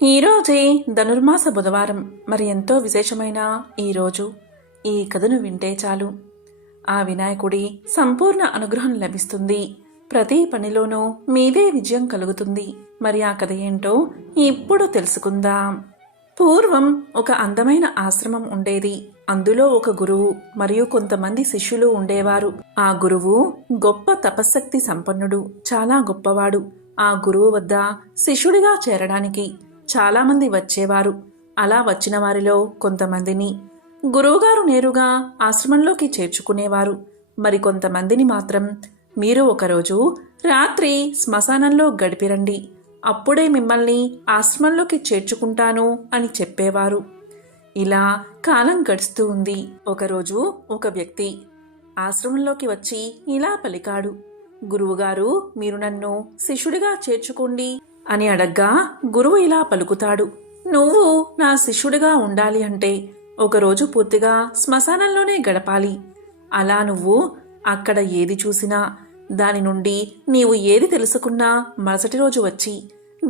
ఈరోజే ధనుర్మాస బుధవారం. మరి ఎంతో విశేషమైన ఈరోజు ఈ కథను వింటే చాలు ఆ వినాయకుడి సంపూర్ణ అనుగ్రహం లభిస్తుంది. ప్రతి పనిలోనూ మీదే విజయం కలుగుతుంది. మరి ఆ కథ ఏంటో ఇప్పుడు తెలుసుకుందాం. పూర్వం ఒక అందమైన ఆశ్రమం ఉండేది. అందులో ఒక గురువు మరియు కొంతమంది శిష్యులు ఉండేవారు. ఆ గురువు గొప్ప తపశ్శక్తి సంపన్నుడు, చాలా గొప్పవాడు. ఆ గురువు వద్ద శిష్యుడిగా చేరడానికి చాలా మంది వచ్చేవారు. అలా వచ్చిన వారిలో కొంతమందిని గురువుగారు నేరుగా ఆశ్రమంలోకి చేర్చుకునేవారు. మరికొంతమందిని మాత్రం మీరు ఒకరోజు రాత్రి శ్మశానంలో గడిపిరండి, అప్పుడే మిమ్మల్ని ఆశ్రమంలోకి చేర్చుకుంటాను అని చెప్పేవారు. ఇలా కాలం గడుస్తూ ఉంది. ఒకరోజు ఒక వ్యక్తి ఆశ్రమంలోకి వచ్చి ఇలా పలికాడు, గురువుగారు, మీరు నన్ను శిష్యుడిగా చేర్చుకోండి అని అడగ్గా గురువు ఇలా పలుకుతాడు, నువ్వు నా శిష్యుడిగా ఉండాలి అంటే ఒకరోజు పూర్తిగా శ్మశానంలోనే గడపాలి. అలా నువ్వు అక్కడ ఏది చూసినా, దాని నుండి నీవు ఏది తెలుసుకున్నా మరుసటి రోజు వచ్చి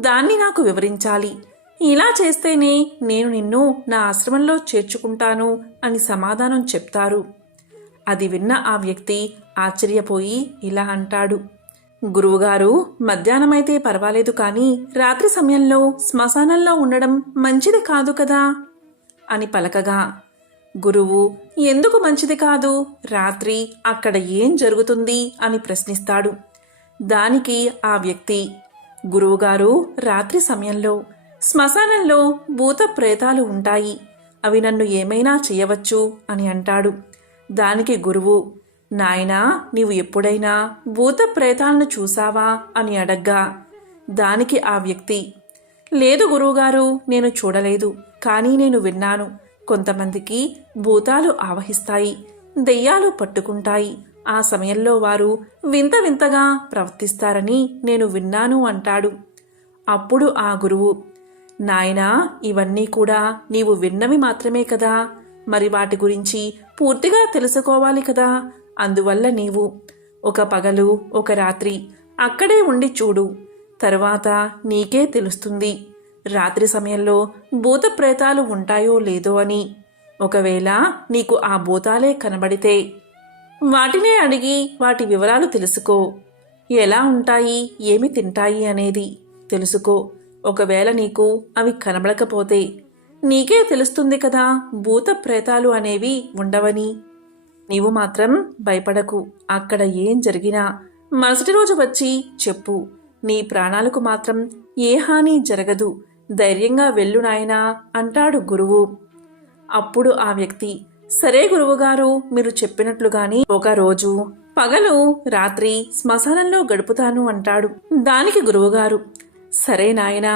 దాన్ని నాకు వివరించాలి. ఇలా చేస్తేనే నేను నిన్ను నా ఆశ్రమంలో చేర్చుకుంటాను అని సమాధానం చెప్తారు. అది విన్న ఆ వ్యక్తి ఆశ్చర్యపోయి ఇలా అంటాడు, గురువుగారు, మధ్యాహ్నమైతే పర్వాలేదు, కానీ రాత్రి సమయంలో శ్మశానంలో ఉండడం మంచిది కాదు కదా అని పలకగా, గురువు ఎందుకు మంచిది కాదు, రాత్రి అక్కడ ఏం జరుగుతుంది అని ప్రశ్నిస్తాడు. దానికి ఆ వ్యక్తి, గురువుగారు, రాత్రి సమయంలో శ్మశానంలో భూత ప్రేతాలు ఉంటాయి, అవి నన్ను ఏమైనా చేయవచ్చు అని అంటాడు. దానికి గురువు, నాయనా, నీవు ఎప్పుడైనా భూత ప్రేతాలను చూసావా అని అడగ్గా, దానికి ఆ వ్యక్తి, లేదు గురువుగారు, నేను చూడలేదు, కానీ నేను విన్నాను. కొంతమందికి భూతాలు ఆవహిస్తాయి, దెయ్యాలు పట్టుకుంటాయి. ఆ సమయంలో వారు వింత వింతగా ప్రవర్తిస్తారని నేను విన్నాను అంటాడు. అప్పుడు ఆ గురువు, నాయనా, ఇవన్నీ కూడా నీవు విన్నవి మాత్రమే కదా, మరి వాటి గురించి పూర్తిగా తెలుసుకోవాలి కదా. అందువల్ల నీవు ఒక పగలు ఒక రాత్రి అక్కడే ఉండి చూడు, తరువాత నీకే తెలుస్తుంది రాత్రి సమయంలో భూత ప్రేతాలు ఉంటాయో లేదో అని. ఒకవేళ నీకు ఆ భూతాలే కనబడితే వాటినే అడిగి వాటి వివరాలు తెలుసుకో. ఎలా ఉంటాయి, ఏమి తింటాయి అనేది తెలుసుకో. ఒకవేళ నీకు అవి కనబడకపోతే నీకే తెలుస్తుంది కదా భూత ప్రేతాలు అనేవి ఉండవని. నీవు మాత్రం భయపడకు, అక్కడ ఏం జరిగినా మరుసటి రోజు వచ్చి చెప్పు. నీ ప్రాణాలకు మాత్రం ఏ హాని జరగదు, ధైర్యంగా వెళ్ళు నాయనా అంటాడు గురువు. అప్పుడు ఆ వ్యక్తి, సరే గురువుగారు, మీరు చెప్పినట్లుగాని ఒకరోజు పగలు రాత్రి శ్మశానంలో గడుపుతాను అంటాడు. దానికి గురువుగారు, సరే నాయనా,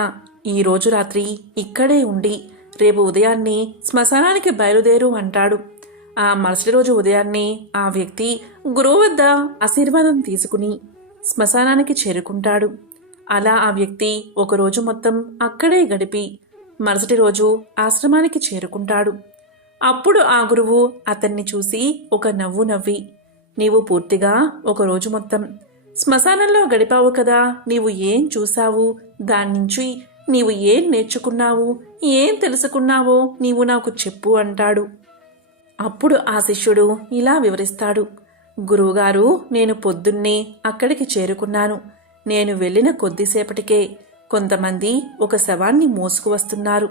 ఈరోజు రాత్రి ఇక్కడే ఉండి రేపు ఉదయాన్నే శ్మశానానికి బయలుదేరు అంటాడు. ఆ మరుసటి రోజు ఉదయాన్నే ఆ వ్యక్తి గురువు వద్ద ఆశీర్వాదం తీసుకుని శ్మశానానికి చేరుకుంటాడు. అలా ఆ వ్యక్తి ఒకరోజు మొత్తం అక్కడే గడిపి మరుసటి రోజు ఆశ్రమానికి చేరుకుంటాడు. అప్పుడు ఆ గురువు అతన్ని చూసి ఒక నవ్వు నవ్వి, నీవు పూర్తిగా ఒకరోజు మొత్తం శ్మశానంలో గడిపావు కదా, నీవు ఏం చూశావు, దాన్నించి నీవు ఏం నేర్చుకున్నావు, ఏం తెలుసుకున్నావో నీవు నాకు చెప్పు అంటాడు. అప్పుడు ఆ శిష్యుడు ఇలా వివరిస్తాడు, గురువుగారు, నేను పొద్దున్నే అక్కడికి చేరుకున్నాను. నేను వెళ్ళిన కొద్దిసేపటికే కొంతమంది ఒక శవాన్ని మోసుకు వస్తున్నారు.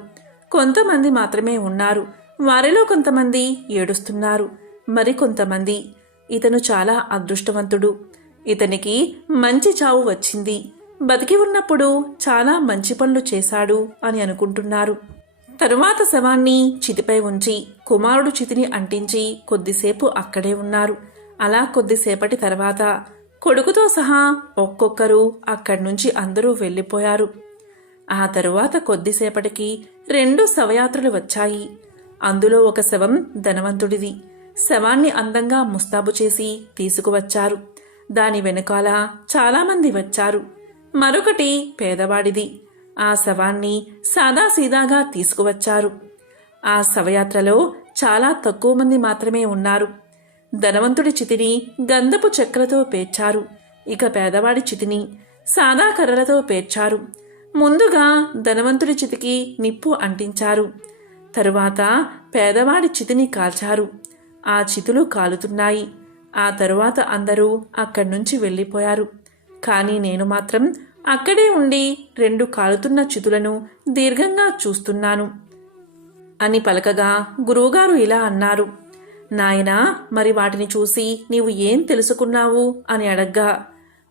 కొంతమంది మాత్రమే ఉన్నారు. వారిలో కొంతమంది ఏడుస్తున్నారు. మరికొంతమంది, ఇతను చాలా అదృష్టవంతుడు, ఇతనికి మంచి చావు వచ్చింది, బతికి ఉన్నప్పుడు చాలా మంచి పనులు చేశాడు అని అనుకుంటున్నారు. తరువాత శవాన్ని చితిపై ఉంచి కుమారుడు చితిని అంటించి కొద్దిసేపు అక్కడే ఉన్నారు. అలా కొద్దిసేపటి తర్వాత కొడుకుతో సహా ఒక్కొక్కరు అక్కడి నుంచి అందరూ వెళ్ళిపోయారు. ఆ తరువాత కొద్దిసేపటికి 2 శవయాత్రలు వచ్చాయి. అందులో ఒక శవం ధనవంతుడిది. శవాన్ని అందంగా ముస్తాబు చేసి తీసుకువచ్చారు. దాని వెనుకాల చాలామంది వచ్చారు. మరొకటి పేదవాడిది. ఆ శవాన్ని సాదాసీదాగా తీసుకువచ్చారు. ఆ శవయాత్రలో చాలా తక్కువ మంది మాత్రమే ఉన్నారు. ధనవంతుడి చితిని గంధపు చెక్కలతో పేర్చారు. ఇక పేదవాడి చితిని సాదా కర్రలతో పేర్చారు. ముందుగా ధనవంతుడి చితికి నిప్పు అంటించారు. తరువాత పేదవాడి చితిని కాల్చారు. ఆ చితులు కాలుతున్నాయి. ఆ తరువాత అందరూ అక్కడి నుంచి వెళ్ళిపోయారు. కానీ నేను మాత్రం అక్కడే ఉండి 2 కాలుతున్న చితులను దీర్ఘంగా చూస్తున్నాను అని పలకగా గురువుగారు ఇలా అన్నారు. నాయనా, మరి వాటిని చూసి నీవు ఏం తెలుసుకున్నావు అని అడగ్గా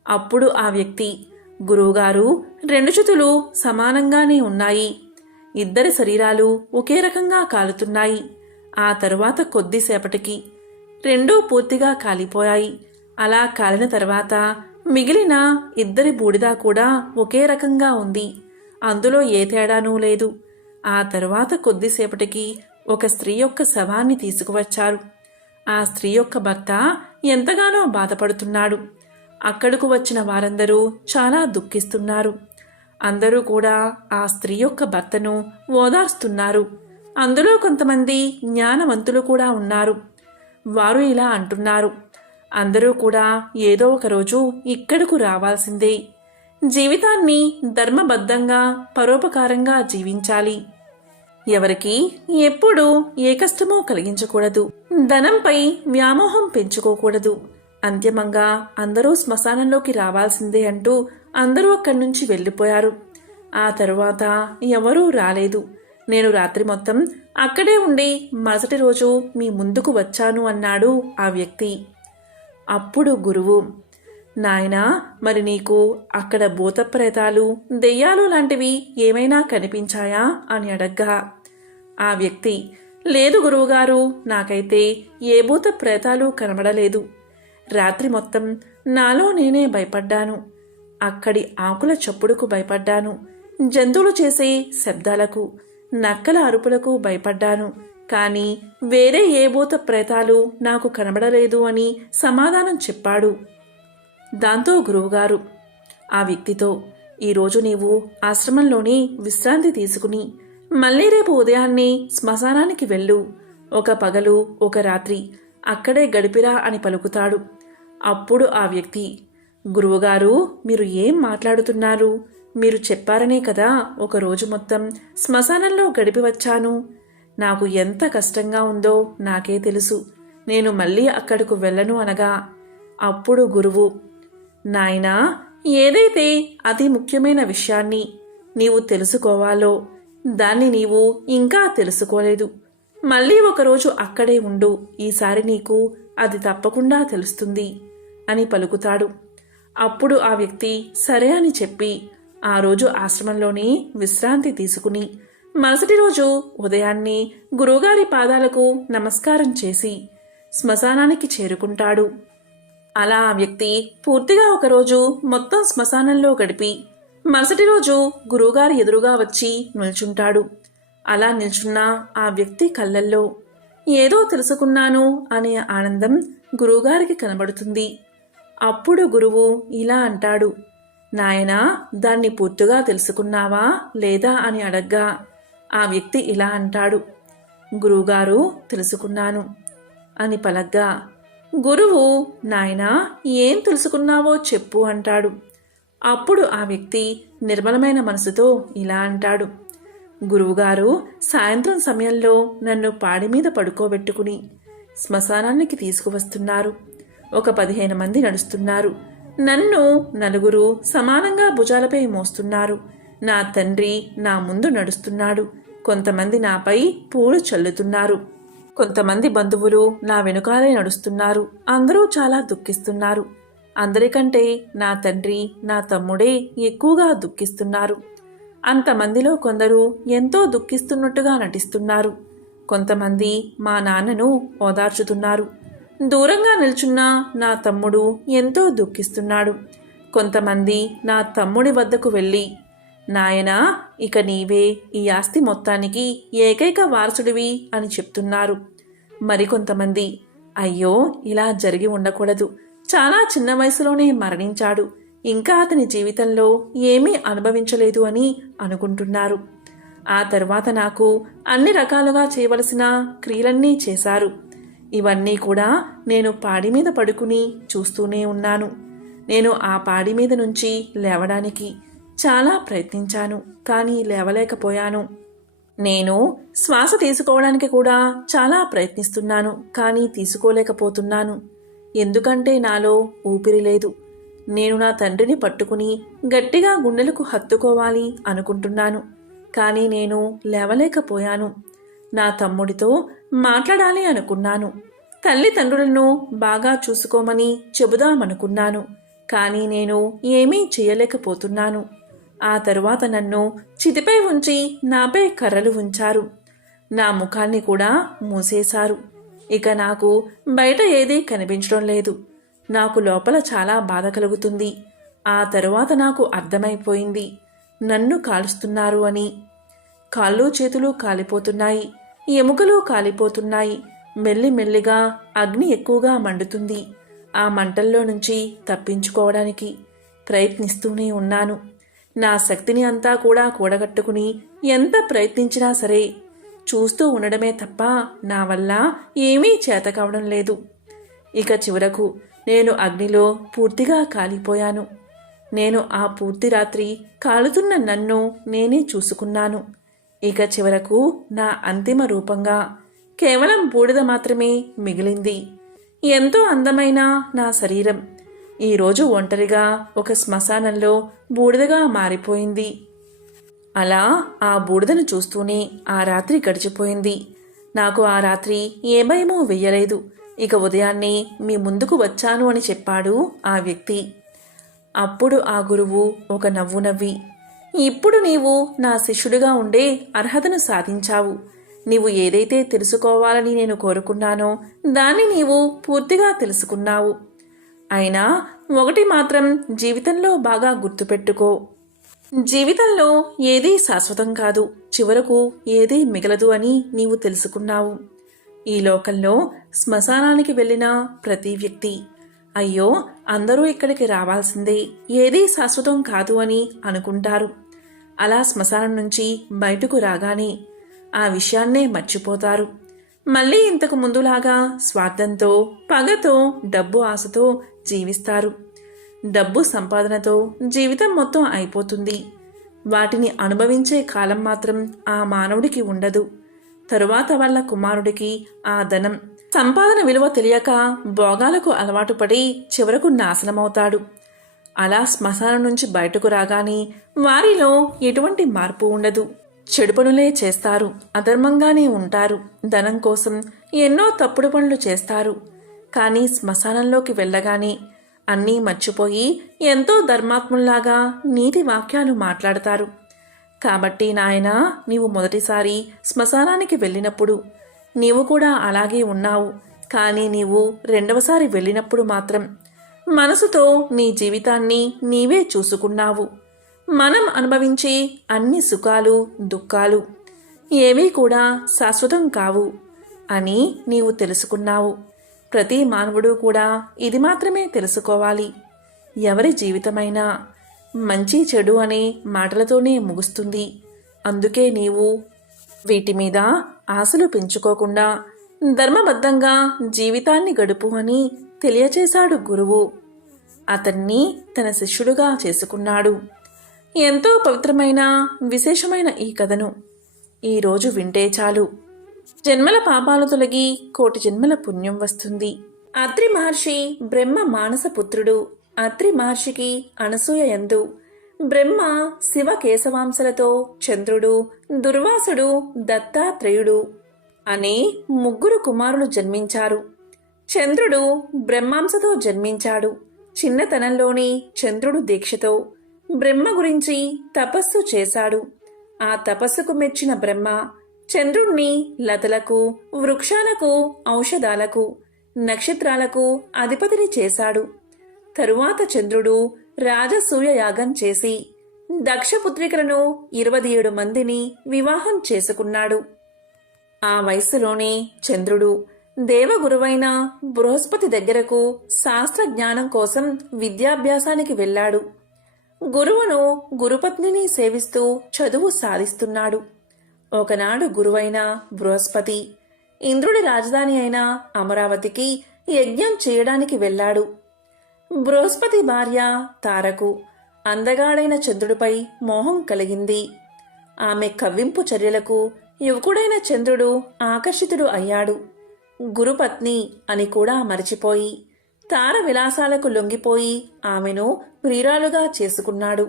అప్పుడు ఆ వ్యక్తి, గురువుగారు, 2 చితులు సమానంగానే ఉన్నాయి. ఇద్దరి శరీరాలు ఒకే రకంగా కాలుతున్నాయి. ఆ తరువాత కొద్దిసేపటికి 2 పూర్తిగా కాలిపోయాయి. అలా కాలిన తర్వాత మిగిలిన ఇద్దరి బూడిద కూడా ఒకే రకంగా ఉంది. అందులో ఏ తేడానూ లేదు. ఆ తరువాత కొద్దిసేపటికి ఒక స్త్రీ యొక్క శవాన్ని తీసుకువచ్చారు. ఆ స్త్రీ యొక్క భర్త ఎంతగానో బాధపడుతున్నాడు. అక్కడకు వచ్చిన వారందరూ చాలా దుఃఖిస్తున్నారు. అందరూ కూడా ఆ స్త్రీ యొక్క భర్తను ఓదార్స్తున్నారు. అందులో కొంతమంది జ్ఞానవంతులు కూడా ఉన్నారు. వారు ఇలా అంటున్నారు, అందరూ కూడా ఏదో ఒక రోజు ఇక్కడకు రావాల్సిందే. జీవితాన్ని ధర్మబద్ధంగా పరోపకారంగా జీవించాలి. ఎవరికి ఎప్పుడూ ఏ కష్టమూ కలిగించకూడదు. ధనంపై వ్యామోహం పెంచుకోకూడదు. అంతిమంగా అందరూ శ్మశానంలోకి రావాల్సిందే అంటూ అందరూ అక్కడి నుంచి వెళ్ళిపోయారు. ఆ తరువాత ఎవరూ రాలేదు. నేను రాత్రి మొత్తం అక్కడే ఉండి మరుసటి రోజు మీ ముందుకు వచ్చాను అన్నాడు ఆ వ్యక్తి. అప్పుడు గురువు, నాయనా, మరి నీకు అక్కడ భూతప్రేతాలు, దెయ్యాలు లాంటివి ఏమైనా కనిపించాయా అని అడగ్గా ఆ వ్యక్తి, లేదు గురువుగారు, నాకైతే ఏ భూత ప్రేతాలు కనబడలేదు. రాత్రి మొత్తం నాలో నేనే భయపడ్డాను. అక్కడి ఆకుల చప్పుడుకు భయపడ్డాను. జంతువులు చేసే శబ్దాలకు, నక్కల అరుపులకు భయపడ్డాను. కానీ వేరే ఏ భూత ప్రేతాలు నాకు కనబడలేదు అని సమాధానం చెప్పాడు. దాంతో గురువుగారు ఆ వ్యక్తితో, ఈరోజు నీవు ఆశ్రమంలోనే విశ్రాంతి తీసుకుని మళ్ళీ రేపు ఉదయాన్నే శ్మశానానికి వెళ్ళు. ఒక పగలు ఒక రాత్రి అక్కడే గడిపిరా అని పలుకుతాడు. అప్పుడు ఆ వ్యక్తి, గురువుగారు, మీరు ఏం మాట్లాడుతున్నారు? మీరు చెప్పారనే కదా ఒకరోజు మొత్తం శ్మశానంలో గడిపి వచ్చాను. నాకు ఎంత కష్టంగా ఉందో నాకే తెలుసు. నేను మళ్ళీ అక్కడకు వెళ్ళను అనగా అప్పుడు గురువు, నాయనా, ఏదైతే అతి ముఖ్యమైన విషయాన్ని నీవు తెలుసుకోవాలో దాన్ని నీవు ఇంకా తెలుసుకోలేదు. మళ్ళీ ఒకరోజు అక్కడే ఉండు. ఈసారి నీకు అది తప్పకుండా తెలుస్తుంది అని పలుకుతాడు. అప్పుడు ఆ వ్యక్తి సరే అని చెప్పి ఆ రోజు ఆశ్రమంలోనే విశ్రాంతి తీసుకుని మరుసటి రోజు ఉదయాన్నే గురువుగారి పాదాలకు నమస్కారం చేసి శ్మశానానికి చేరుకుంటాడు. అలా ఆ వ్యక్తి పూర్తిగా ఒకరోజు మొత్తం శ్మశానంలో గడిపి మరుసటి రోజు గురువుగారి ఎదురుగా వచ్చి నిల్చుంటాడు. అలా నిల్చున్న ఆ వ్యక్తి కళ్ళల్లో ఏదో తెలుసుకున్నాను అనే ఆనందం గురువుగారికి కనబడుతుంది. అప్పుడు గురువు ఇలా అంటాడు, నాయనా, దాన్ని పూర్తిగా తెలుసుకున్నావా లేదా అని అడగ్గా ఆ వ్యక్తి ఇలా అంటాడు, గురువుగారు, తెలుసుకున్నాను అని పలగ్గా గురువు, నాయనా, ఏం తెలుసుకున్నావో చెప్పు అంటాడు. అప్పుడు ఆ వ్యక్తి నిర్మలమైన మనసుతో ఇలా అంటాడు, గురువుగారు, సాయంత్రం సమయంలో నన్ను పాడి మీద పడుకోబెట్టుకుని శ్మశానానికి తీసుకువస్తున్నారు. ఒక 15 మంది నడుస్తున్నారు. నన్ను 4 సమానంగా భుజాలపై మోస్తున్నారు. నా తండ్రి నా ముందు నడుస్తున్నాడు. కొంతమంది నాపై పూలు చల్లుతున్నారు. కొంతమంది బంధువులు నా వెనుకాలే నడుస్తున్నారు. అందరూ చాలా దుఃఖిస్తున్నారు. అందరికంటే నా తండ్రి, నా తమ్ముడే ఎక్కువగా దుఃఖిస్తున్నారు. అంతమందిలో కొందరు ఎంతో దుఃఖిస్తున్నట్టుగా నటిస్తున్నారు. కొంతమంది మా నాన్నను ఓదార్చుతున్నారు. దూరంగా నిల్చున్న నా తమ్ముడు ఎంతో దుఃఖిస్తున్నాడు. కొంతమంది నా తమ్ముడి వద్దకు వెళ్ళి, నాయనా, ఇక నీవే ఈ ఆస్తి మొత్తానికి ఏకైక వారసుడివి అని చెప్తున్నారు. మరికొంతమంది, అయ్యో, ఇలా జరిగి ఉండకూడదు, చాలా చిన్న వయసులోనే మరణించాడు, ఇంకా అతని జీవితంలో ఏమీ అనుభవించలేదు అని అనుకుంటున్నారు. ఆ తర్వాత నాకు అన్ని రకాలుగా చేయవలసిన క్రియలన్నీ చేశారు. ఇవన్నీ కూడా నేను పాడి మీద పడుకుని చూస్తూనే ఉన్నాను. నేను ఆ పాడి మీద నుంచి లేవడానికి చాలా ప్రయత్నించాను, కానీ లేవలేకపోయాను. నేను శ్వాస తీసుకోవడానికి కూడా చాలా ప్రయత్నిస్తున్నాను, కానీ తీసుకోలేకపోతున్నాను. ఎందుకంటే నాలో ఊపిరి లేదు. నేను నా తండ్రిని పట్టుకుని గట్టిగా గుండెలకు హత్తుకోవాలి అనుకుంటున్నాను, కానీ నేను లేవలేకపోయాను. నా తమ్ముడితో మాట్లాడాలి అనుకున్నాను. తల్లిదండ్రులను బాగా చూసుకోమని చెబుదామనుకున్నాను, కానీ నేను ఏమీ చేయలేకపోతున్నాను. ఆ తరువాత నన్ను చితిపై ఉంచి నాపై కర్రలు ఉంచారు. నా ముఖాన్ని కూడా మూసేశారు. ఇక నాకు బయట ఏదీ కనిపించడం లేదు. నాకు లోపల చాలా బాధ కలుగుతుంది. ఆ తరువాత నాకు అర్థమైపోయింది, నన్ను కాలుస్తున్నారు అని. కాళ్ళు చేతులు కాలిపోతున్నాయి, ఎముకలు కాలిపోతున్నాయి. మెల్లిమెల్లిగా అగ్ని ఎక్కువగా మండుతుంది. ఆ మంటల్లో నుంచి తప్పించుకోవడానికి ప్రయత్నిస్తూనే ఉన్నాను. నా శక్తిని అంతా కూడా కూడగట్టుకుని ఎంత ప్రయత్నించినా సరే చూస్తూ ఉండడమే తప్ప నా వల్ల ఏమీ చేత కావడం లేదు. ఇక చివరకు నేను అగ్నిలో పూర్తిగా కాలిపోయాను. నేను ఆ పూర్తి రాత్రి కాలుతున్న నన్ను నేనే చూసుకున్నాను. ఇక చివరకు నా అంతిమ రూపంగా కేవలం బూడిద మాత్రమే మిగిలింది. ఎంతో అందమైన నా శరీరం ఈరోజు ఒంటరిగా ఒక శ్మశానంలో బూడిదగా మారిపోయింది. అలా ఆ బూడిదను చూస్తూనే ఆ రాత్రి గడిచిపోయింది. నాకు ఆ రాత్రి ఏ భయమో వెయ్యలేదు. ఇక ఉదయాన్నే మీ ముందుకు వచ్చాను అని చెప్పాడు ఆ వ్యక్తి. అప్పుడు ఆ గురువు ఒక నవ్వు నవ్వి, ఇప్పుడు నీవు నా శిష్యుడిగా ఉండే అర్హతను సాధించావు. నీవు ఏదైతే తెలుసుకోవాలని నేను కోరుకున్నానో దాన్ని నీవు పూర్తిగా తెలుసుకున్నావు. అయినా ఒకటి మాత్రం జీవితంలో బాగా గుర్తుపెట్టుకో, జీవితంలో ఏదీ శాశ్వతం కాదు, చివరకు ఏదీ మిగలదు అని నీవు తెలుసుకున్నావు. ఈ లోకంలో శ్మశానానికి వెళ్ళిన ప్రతి వ్యక్తి అయ్యో అందరూ ఇక్కడికి రావాల్సిందే, ఏదీ శాశ్వతం కాదు అని అనుకుంటారు. అలా శ్మశానం నుంచి బయటకు రాగానే ఆ విషయాన్నే మర్చిపోతారు. మళ్ళీ ఇంతకు ముందులాగా స్వార్థంతో, పగతో, డబ్బు ఆశతో జీవిస్తారు. డబ్బు సంపాదనతో జీవితం మొత్తం అయిపోతుంది. వాటిని అనుభవించే కాలం మాత్రం ఆ మానవుడికి ఉండదు. తరువాత వాళ్ళ కుమారుడికి ఆ ధనం సంపాదన విలువ తెలియక భోగాలకు అలవాటు పడి చివరకు నాశనమవుతాడు. అలా శ్మశానం నుంచి బయటకు రాగానే వారిలో ఎటువంటి మార్పు ఉండదు. చెడు పనులే చేస్తారు, అధర్మంగానే ఉంటారు, ధనం కోసం ఎన్నో తప్పుడు పనులు చేస్తారు. కానీ శ్మశానంలోకి వెళ్ళగానే అన్నీ మర్చిపోయి ఎంతో ధర్మాత్ముల్లాగా నీతి వాక్యాలు మాట్లాడతారు. కాబట్టి నాయనా, నీవు మొదటిసారి శ్మశానానికి వెళ్ళినప్పుడు నీవు కూడా అలాగే ఉన్నావు. కానీ నీవు రెండవసారి వెళ్ళినప్పుడు మాత్రం మనసుతో నీ జీవితాన్ని నీవే చూసుకున్నావు. మనం అనుభవించే అన్ని సుఖాలు, దుఃఖాలు ఏవీ కూడా శాశ్వతం కావు అని నీవు తెలుసుకున్నావు. ప్రతి మానవుడు కూడా ఇది మాత్రమే తెలుసుకోవాలి. ఎవరి జీవితమైనా మంచి చెడు అనే మాటలతోనే ముగుస్తుంది. అందుకే నీవు వీటి మీద ఆశలు పెంచుకోకుండా ధర్మబద్ధంగా జీవితాన్ని గడుపు అని తెలియచేశాడు గురువు. అతన్ని తన శిష్యుడుగా చేసుకున్నాడు. ఎంతో పవిత్రమైన, విశేషమైన ఈ కథను ఈరోజు వింటే చాలు. జన్మల పాపాలు తొలగి కోటి జన్మల పుణ్యం వస్తుంది. అత్రి మహర్షి బ్రహ్మ మానస పుత్రుడు. అత్రి మహర్షికి అనసూయ యందు బ్రహ్మ శివ కేశవాంశలతో చంద్రుడు, దుర్వాసుడు, దత్తాత్రేయుడు అనే ముగ్గురు కుమారులు జన్మించారు. చంద్రుడు బ్రహ్మాంశతో జన్మించాడు. చిన్నతనంలోనే చంద్రుడు దీక్షతో బ్రహ్మ గురించి తపస్సు చేశాడు. ఆ తపస్సుకు మెచ్చిన బ్రహ్మ చంద్రుణ్ణి లతలకు, వృక్షాలకు, ఔషధాలకు, నక్షత్రాలకు అధిపతిని చేశాడు. తరువాత చంద్రుడు రాజసూయ యాగం చేసి దక్షపుత్రికలను 27 మందిని వివాహం చేసుకున్నాడు. ఆ వయస్సులోనే చంద్రుడు దేవగురువైన బృహస్పతి దగ్గరకు శాస్త్ర జ్ఞానం కోసం విద్యాభ్యాసానికి వెళ్ళాడు. గురువును, గురుపత్నిని సేవిస్తూ చదువు సాధిస్తున్నాడు. ఒకనాడు గురువైన బృహస్పతి ఇంద్రుడి రాజధాని అయిన అమరావతికి యజ్ఞం చేయడానికి వెళ్ళాడు. బృహస్పతి భార్య తారకు అందగాడైన చంద్రుడిపై మోహం కలిగింది. ఆమె కవ్వింపు చర్యలకు యువకుడైన చంద్రుడు ఆకర్షితుడు అయ్యాడు. గురుపత్ని అని కూడా మరచిపోయి తార విలాసాలకు లొంగిపోయి ఆమెను ప్రియురాలుగా చేసుకున్నాడు.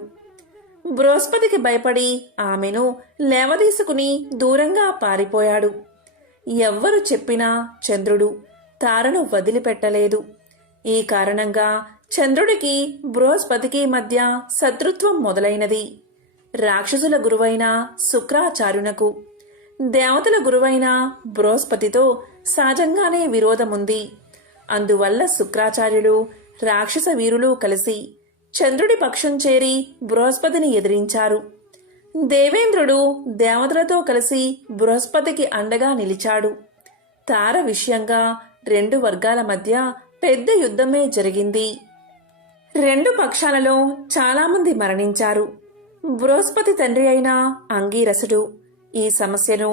బృహస్పతికి భయపడి ఆమెను లేవదీసుకుని దూరంగా పారిపోయాడు. ఎవ్వరు చెప్పినా చంద్రుడు తారను వదిలిపెట్టలేదు. ఈ కారణంగా చంద్రుడికి బృహస్పతికి మధ్య శత్రుత్వం మొదలైనది. రాక్షసుల గురువైన శుక్రాచార్యునకు దేవతల గురువైన బృహస్పతితో సహజంగానే విరోధముంది. అందువల్ల శుక్రాచార్యులు రాక్షస వీరులు కలిసి చంద్రుడి పక్షం చేరి బృహస్పతిని ఎదిరించారు. దేవేంద్రుడు దేవతలతో కలిసి బృహస్పతికి అండగా నిలిచాడు. తార విషయంగా రెండు వర్గాల మధ్య పెద్ద యుద్ధమే జరిగింది. రెండు పక్షాలలో చాలామంది మరణించారు. బృహస్పతి తండ్రి అయిన అంగీరసుడు ఈ సమస్యను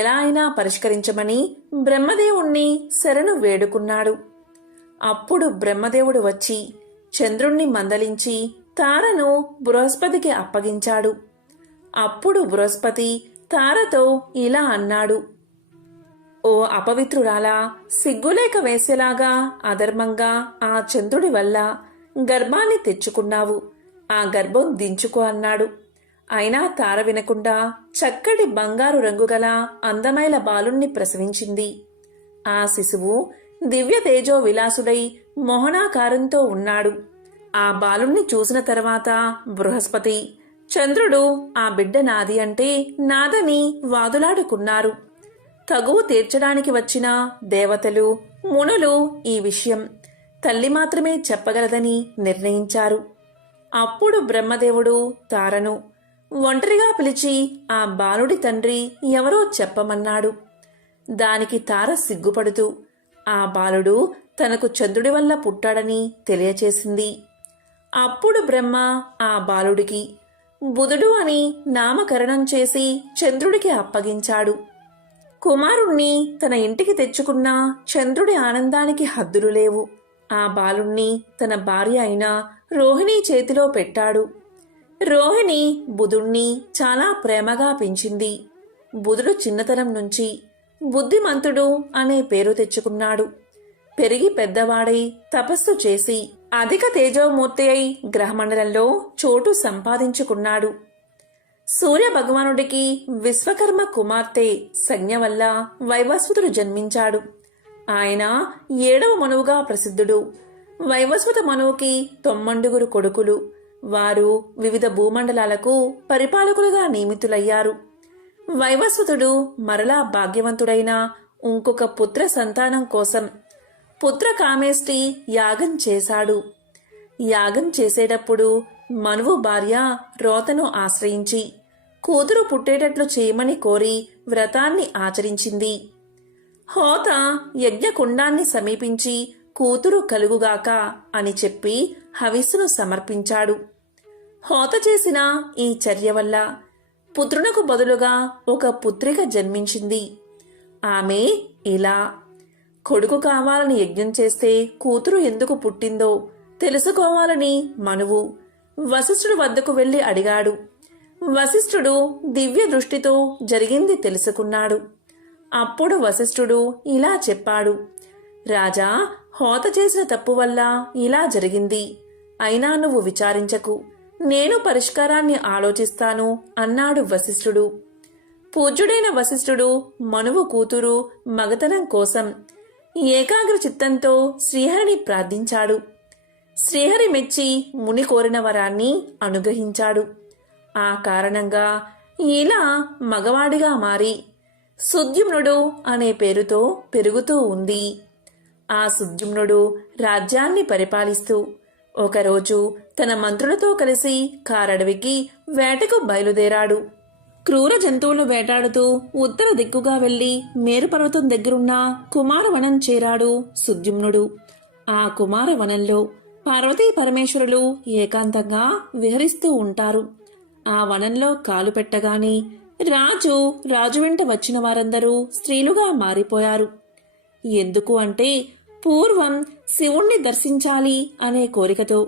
ఎలా అయినా పరిష్కరించమని బ్రహ్మదేవుణ్ణి శరణు వేడుకున్నాడు. అప్పుడు బ్రహ్మదేవుడు వచ్చి చంద్రుణ్ణి మందలించి తారను బృహస్పతికి అప్పగించాడు. అప్పుడు బృహస్పతి తారతో ఇలా అన్నాడు: ఓ అపవిత్రురాలా, సిగ్గులేక వేసేలాగా అధర్మంగా ఆ చంద్రుడి వల్ల గర్భాన్ని తెచ్చుకున్నావు. ఆ గర్భం దించుకో అన్నాడు. అయినా తార వినకుండా చక్కటి బంగారు రంగుగల అందమైన బాలుణ్ణి ప్రసవించింది. ఆ శిశువు దివ్య తేజో విలాసుడై మోహనాకారంతో ఉన్నాడు. ఆ బాలుణ్ణి చూసిన తర్వాత బృహస్పతి, చంద్రుడు ఆ బిడ్డ నాది అంటే నాదని వాదులాడుకున్నారు. తగువు తీర్చడానికి వచ్చిన దేవతలు, మునులు ఈ విషయం తల్లి మాత్రమే చెప్పగలదని నిర్ణయించారు. అప్పుడు బ్రహ్మదేవుడు తారను ఒంటరిగా పిలిచి ఆ బాలుడి తండ్రి ఎవరో చెప్పమన్నాడు. దానికి తార సిగ్గుపడుతూ ఆ బాలుడు తనకు చంద్రుడి వల్ల పుట్టాడని తెలియచేసింది. అప్పుడు బ్రహ్మ ఆ బాలుడికి బుధుడు అని నామకరణం చేసి చంద్రుడికి అప్పగించాడు. కుమారుణ్ణి తన ఇంటికి తెచ్చుకున్న చంద్రుడి ఆనందానికి హద్దులు లేవు. ఆ బాలుణ్ణి తన భార్య అయిన రోహిణి చేతిలో పెట్టాడు. రోహిణి బుధుణ్ణి చాలా ప్రేమగా పెంచింది. బుధుడు చిన్నతనం నుంచి బుద్ధిమంతుడు అనే పేరు తెచ్చుకున్నాడు. పెరిగి పెద్దవాడై తపస్సు చేసి అధిక తేజోమూర్తి అయి గ్రహమండలంలో చోటు సంపాదించుకున్నాడు. సూర్య భగవానుడికి విశ్వకర్మ కుమార్తె సంజ్ఞ వల్ల వైవస్వతుడు జన్మించాడు. ఆయన 7వ మనువుగా ప్రసిద్ధుడు. వైవస్వత మనువుకి 9 కొడుకులు. వారు వివిధ భూమండలాలకు పరిపాలకులుగా నియమితులయ్యారు. వైవస్వతుడు మరలా భాగ్యవంతుడైన ఇంకొక పుత్ర సంతానం కోసం పుత్ర కామేష్టి యాగం చేశాడు. యాగం చేసేటప్పుడు మనువు భార్య రోతను ఆశ్రయించి కూతురు పుట్టేటట్లు చేయమని కోరి వ్రతాన్ని ఆచరించింది. హోత యజ్ఞకుండాన్ని సమీపించి కూతురు కలుగుగాక అని చెప్పి హవిస్సును సమర్పించాడు. హోత చేసిన ఈ చర్య వల్ల పుత్రునకు బదులుగా ఒక పుత్రిక జన్మించింది. ఆమె ఇలా: కొడుకు కావాలని యజ్ఞం చేస్తే కూతురు ఎందుకు పుట్టిందో తెలుసుకోవాలని మనువు వశిష్ఠుడి వద్దకు వెళ్లి అడిగాడు. వశిష్ఠుడు దివ్య దృష్టితో జరిగింది తెలుసుకున్నాడు. అప్పుడు వశిష్ఠుడు ఇలా చెప్పాడు: రాజా, హోత చేసిన తప్పు వల్ల ఇలా జరిగింది. అయినా నువ్వు విచారించకు, నేను పరిష్కారాన్ని ఆలోచిస్తాను అన్నాడు వశిష్ఠుడు. పూజ్యుడైన వశిష్ఠుడు మనువు కూతురు మగతనం కోసం ఏకాగ్ర చిత్తంతో శ్రీహరిని ప్రార్థించాడు. శ్రీహరి మెచ్చి ముని కోరిన వరాన్ని అనుగ్రహించాడు. ఆ కారణంగా ఇలా మగవాడిగా మారి సుద్యుమ్నుడు అనే పేరుతో పెరుగుతూ ఉంది. ఆ సుద్యుమ్నుడు రాజ్యాన్ని పరిపాలిస్తూ ఒకరోజు తన మంత్రులతో కలిసి కారడవికి వేటకు బయలుదేరాడు. క్రూర జంతువులు వేటాడుతూ ఉత్తర దిక్కుగా వెళ్లి మేరుపర్వతం దగ్గరున్న కుమారవనం చేరాడు సుద్యుమ్నుడు. ఆ కుమారవనంలో పార్వతీ పరమేశ్వరులు ఏకాంతంగా విహరిస్తూ ఉంటారు. ఆ వనంలో కాలు పెట్టగానే రాజు వెంట వచ్చిన వారందరూ స్త్రీలుగా మారిపోయారు. ఎందుకు అంటే పూర్వం శివుణ్ణి దర్శించాలి అనే కోరికతో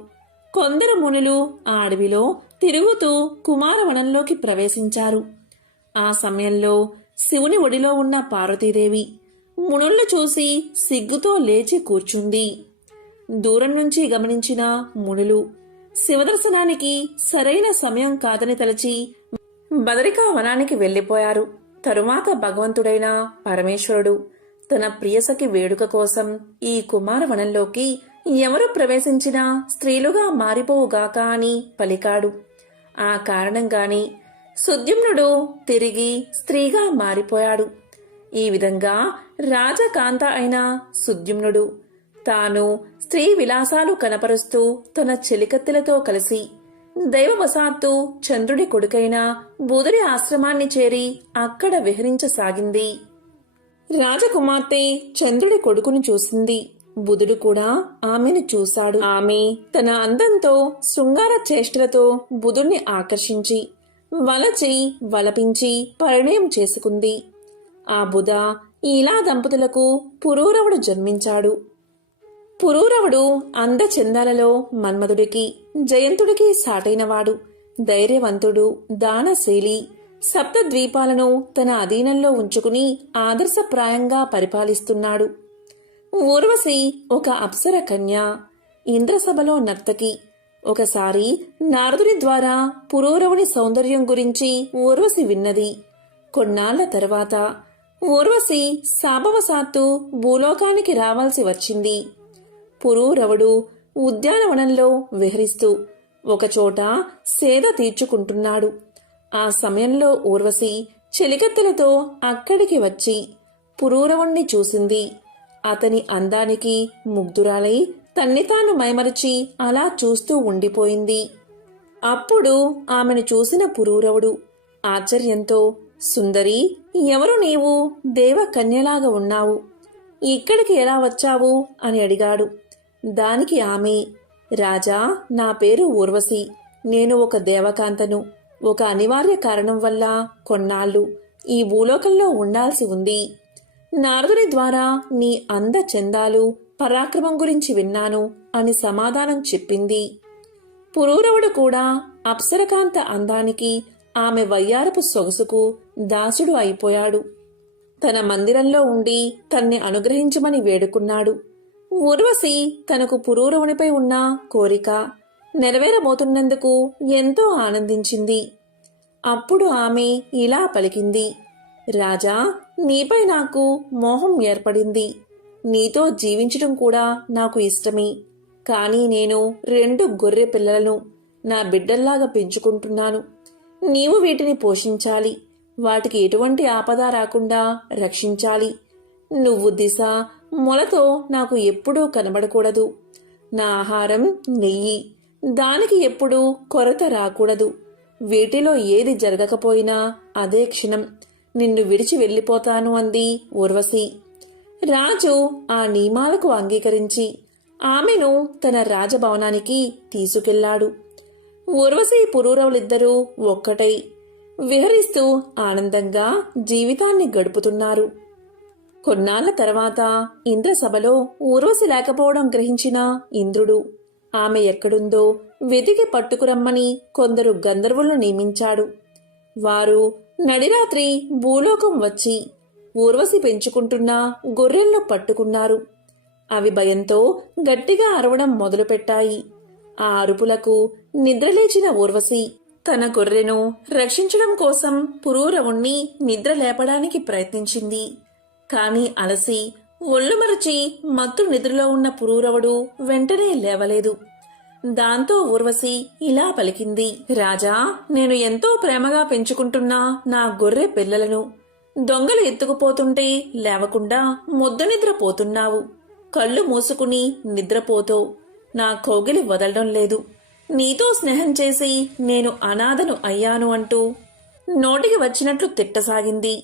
కొందరు మునులు ఆ అడవిలో తిరుగుతూ కుమారవనంలోకి ప్రవేశించారు. ఆ సమయంలో శివుని ఒడిలో ఉన్న పార్వతీదేవి మునుల్ని చూసి సిగ్గుతో లేచి కూర్చుంది. దూరం నుంచి గమనించిన మునులు శివదర్శనానికి సరైన సమయం కాదని తలచి బదరికా వనానికి వెళ్లిపోయారు. తరువాత భగవంతుడైన పరమేశ్వరుడు తన ప్రియసఖి వేడుక కోసం ఈ కుమారవనంలోకి ఎవరు ప్రవేశించినా స్త్రీలుగా మారిపోవుగాక అని పలికాడు. ఆ కారణంగాని సుద్యుమ్నుడు తిరిగి స్త్రీగా మారిపోయాడు. ఈ విధంగా రాజకాంత అయిన సుద్యుమ్నుడు తాను స్త్రీ విలాసాలు కనపరుస్తూ తన చెలికత్తెలతో కలిసి దైవవశాత్తు చంద్రుడి కొడుకైన బుధుడి ఆశ్రమాన్ని చేరి అక్కడ విహరించసాగింది. రాజకుమార్తె చంద్రుడి కొడుకును చూసింది. బుధుడు కూడా ఆమెను చూశాడు. ఆమె తన అందంతో శృంగార చేష్టలతో బుధుణ్ణి ఆకర్షించి వలచి వలపించి పరిణయం చేసుకుంది. ఆ బుధ ఇలా దంపతులకు పురూరవుడు జన్మించాడు. పురూరవుడు అందచందాలలో మన్మధుడికి జయంతుడికి సాటైనవాడు. ధైర్యవంతుడు, దానశీలి, సప్తద్వీపాలను తన అధీనంలో ఉంచుకుని ఆదర్శప్రాయంగా పరిపాలిస్తున్నాడు. ఊర్వశి ఒక అప్సర కన్య, ఇంద్రసభలో నర్తకి. ఒకసారి నారదుని ద్వారా పురూరవుని సౌందర్యం గురించి ఊర్వశి విన్నది. కొన్నాళ్ల తర్వాత ఊర్వశి శాపవశాత్తు భూలోకానికి రావాల్సి వచ్చింది. పురూరవుడు ఉద్యానవనంలో విహరిస్తూ ఒకచోట సేద తీర్చుకుంటున్నాడు. ఆ సమయంలో ఊర్వశి చెలికత్తెలతో అక్కడికి వచ్చి పురూరవుణ్ణి చూసింది. అతని అందానికి ముగ్ధురాలై తన్ని తాను మైమరిచి అలా చూస్తూ ఉండిపోయింది. అప్పుడు ఆమెను చూసిన పురూరవుడు ఆశ్చర్యంతో, సుందరి, ఎవరు నీవు? దేవకన్యలాగా ఉన్నావు. ఇక్కడికి ఎలా వచ్చావు అని అడిగాడు. దానికి ఆమె, రాజా, నా పేరు ఊర్వశి. నేను ఒక దేవకాంతను. ఒక అనివార్య కారణం వల్ల కొన్నాళ్ళు ఈ భూలోకంలో ఉండాల్సి ఉంది. నారదుని ద్వారా నీ అందచందాలు, పరాక్రమం గురించి విన్నాను అని సమాధానం చెప్పింది. పురూరవుడు కూడా అప్సరకాంత అందానికి, ఆమె వయ్యారపు సొగసుకు దాసుడు అయిపోయాడు. తన మందిరంలో ఉండి తన్ని అనుగ్రహించమని వేడుకున్నాడు. ఊర్వశి తనకు పురూరవునిపై ఉన్న కోరిక నెరవేరబోతున్నందుకు ఎంతో ఆనందించింది. అప్పుడు ఆమె ఇలా పలికింది, రాజా, నీపై నాకు మోహం ఏర్పడింది. నీతో జీవించడం కూడా నాకు ఇష్టమే. కానీ నేను 2 గొర్రె పిల్లలను నా బిడ్డల్లాగా పెంచుకుంటున్నాను. నీవు వీటిని పోషించాలి. వాటికి ఎటువంటి ఆపద రాకుండా రక్షించాలి. నువ్వు దిశ మొలతో నాకు ఎప్పుడూ కనబడకూడదు. నా ఆహారం నెయ్యి, దానికి ఎప్పుడూ కొరత రాకూడదు. వీటిలో ఏది జరగకపోయినా అదే క్షణం నిన్ను విడిచి వెళ్ళిపోతాను అంది ఊర్వశి. రాజు ఆ నియమాలకు అంగీకరించి ఆమెను తన రాజభవనానికి తీసుకెళ్లాడు. ఊర్వశి పురూరవులిద్దరూ ఒక్కటై విహరిస్తూ ఆనందంగా జీవితాన్ని గడుపుతున్నారు. కొన్నాళ్ల తర్వాత ఇంద్రసభలో ఊర్వశి లేకపోవడం గ్రహించిన ఇంద్రుడు ఆమె ఎక్కడుందో వెతికి పట్టుకురమ్మని కొందరు గంధర్వులను నియమించాడు. వారు నడిరాత్రి భూలోకం వచ్చి ఊర్వశి పెంచుకుంటున్న గొర్రెలను పట్టుకున్నారు. అవి భయంతో గట్టిగా అరవడం మొదలుపెట్టాయి. ఆ అరుపులకు నిద్రలేచిన ఊర్వశి తన గొర్రెను రక్షించడం కోసం పురూరవుణ్ణి నిద్ర లేపడానికి ప్రయత్నించింది. కాని అలసి ఒళ్ళు మరచి మత్తు నిద్రలో ఉన్న పురూరవుడు వెంటనే లేవలేదు. దాంతో ఊర్వశి ఇలా పలికింది, రాజా, నేను ఎంతో ప్రేమగా పెంచుకుంటున్నా నా గొర్రె పిల్లలను దొంగలు ఎత్తుకుపోతుంటే లేవకుండా ముద్ద నిద్రపోతున్నావు. కళ్ళు మూసుకుని నిద్రపోతో నా కౌగిలి వదలడం లేదు. నీతో స్నేహం చేసి నేను అనాథను అయ్యాను అంటూ నోటికి వచ్చినట్లు తిట్టసాగింది.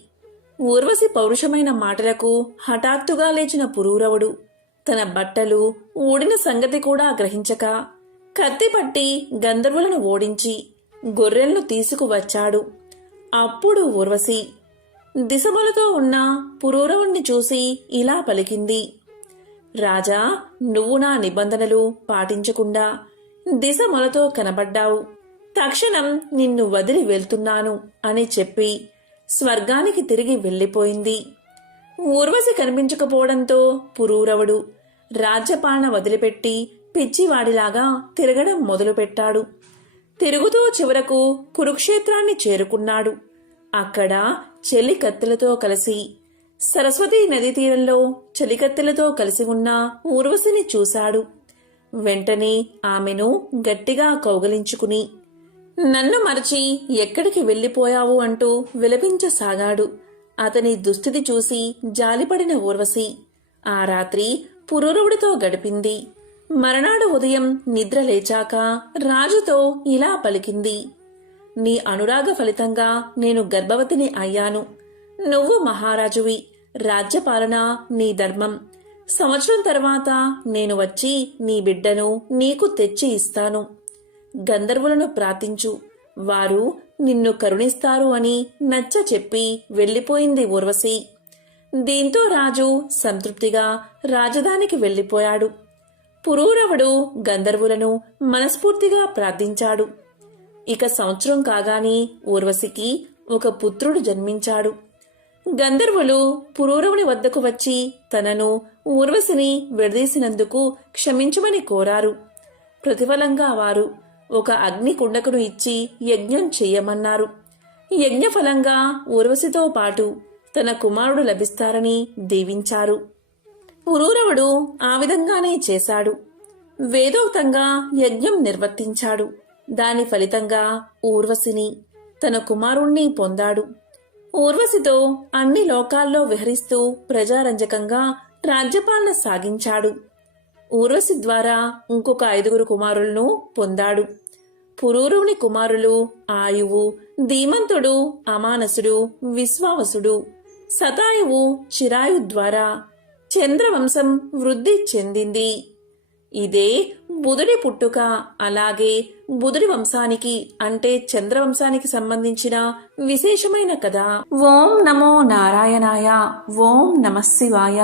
ఊర్వశి పౌరుషమైన మాటలకు హఠాత్తుగా లేచిన పురూరవుడు తన బట్టలు ఊడిన సంగతి కూడా గ్రహించక కత్తిపట్టి గంధర్వులను ఓడించి గొర్రెలను తీసుకువచ్చాడు. అప్పుడు ఊర్వశి దిశబలతో ఉన్న పురూరవుణ్ణి చూసి ఇలా పలికింది, రాజా, నువ్వు నా నిబంధనలు పాటించకుండా దిశ మొలతో కనబడ్డావు. తక్షణం నిన్ను వదిలి వెళ్తున్నాను అని చెప్పి స్వర్గానికి తిరిగి వెళ్ళిపోయింది. ఊర్వశి కనిపించకపోవడంతో పురూరవుడు రాజ్యపాలన వదిలిపెట్టి పిచ్చివాడిలాగా తిరగడం మొదలుపెట్టాడు. తిరుగుతూ చివరకు కురుక్షేత్రాన్ని చేరుకున్నాడు. అక్కడ చెలికత్తెలతో కలిసి సరస్వతీ నదీ తీరంలో చెలికత్తెలతో కలిసి ఉన్న ఊర్వశిని చూశాడు. వెంటనే ఆమెను గట్టిగా కౌగలించుకుని నన్ను మరచి ఎక్కడికి వెళ్ళిపోయావు అంటూ విలపించసాగాడు. అతని దుస్థితి చూసి జాలిపడిన ఊర్వశి ఆ రాత్రి పురూరవుడితో గడిపింది. మరునాడు ఉదయం నిద్ర లేచాక రాజుతో ఇలా పలికింది. నీ అనురాగ ఫలితంగా నేను గర్భవతిని అయ్యాను. నువ్వు మహారాజువి. రాజ్యపాలన నీ ధర్మం. సంవత్సరం తర్వాత నేను వచ్చి నీ బిడ్డను నీకు తెచ్చి ఇస్తాను. గంధర్వులను ప్రార్థించు, వారు నిన్ను కరుణిస్తారు అని నచ్చ చెప్పి వెళ్ళిపోయింది ఊర్వశి. దీంతో రాజు సంతృప్తిగా రాజధానికి వెళ్ళిపోయాడు. పురూరవుడు గంధర్వులను మనస్ఫూర్తిగా ప్రార్థించాడు. ఇక సంవత్సరం కాగానే ఊర్వశికి ఒక పుత్రుడు జన్మించాడు. గంధర్వులు పురూరవుని వద్దకు వచ్చి తనను ఊర్వశిని విడదీసినందుకు క్షమించమని కోరారు. ప్రతిఫలంగా వారు ఒక అగ్ని కుండకును ఇచ్చి యజ్ఞం చెయ్యమన్నారు. యజ్ఞఫలంగా ఊర్వశితో పాటు తన కుమారుడు లభిస్తారని దీవించారు. పురూరవుడు ఆ విధంగానే చేశాడు. వేదోక్తంగా యజ్ఞం నిర్వర్తించాడు. దాని ఫలితంగా ఊర్వశిని తన కుమారుణ్ణి పొందాడు. ఊర్వశితో అన్ని లోకాల్లో విహరిస్తూ ప్రజారంజకంగా రాజ్యపాలన సాగించాడు. ఊర్వశి ద్వారా ఇంకొక 5 కుమారులను పొందాడు. పురూరవుని కుమారులు ఆయువు, ధీమంతుడు, అమానసుడు, విశ్వావసుడు, శతాయువు, చిరాయు ద్వారా చంద్రవంశం వృద్ధి చెందింది. ఇదే బుధుడి పుట్టుక. అలాగే బుధుడి వంశానికి అంటే చంద్రవంశానికి సంబంధించిన విశేషమైన కథ. ఓం నమో నారాయణాయ. ఓం నమః శివాయ.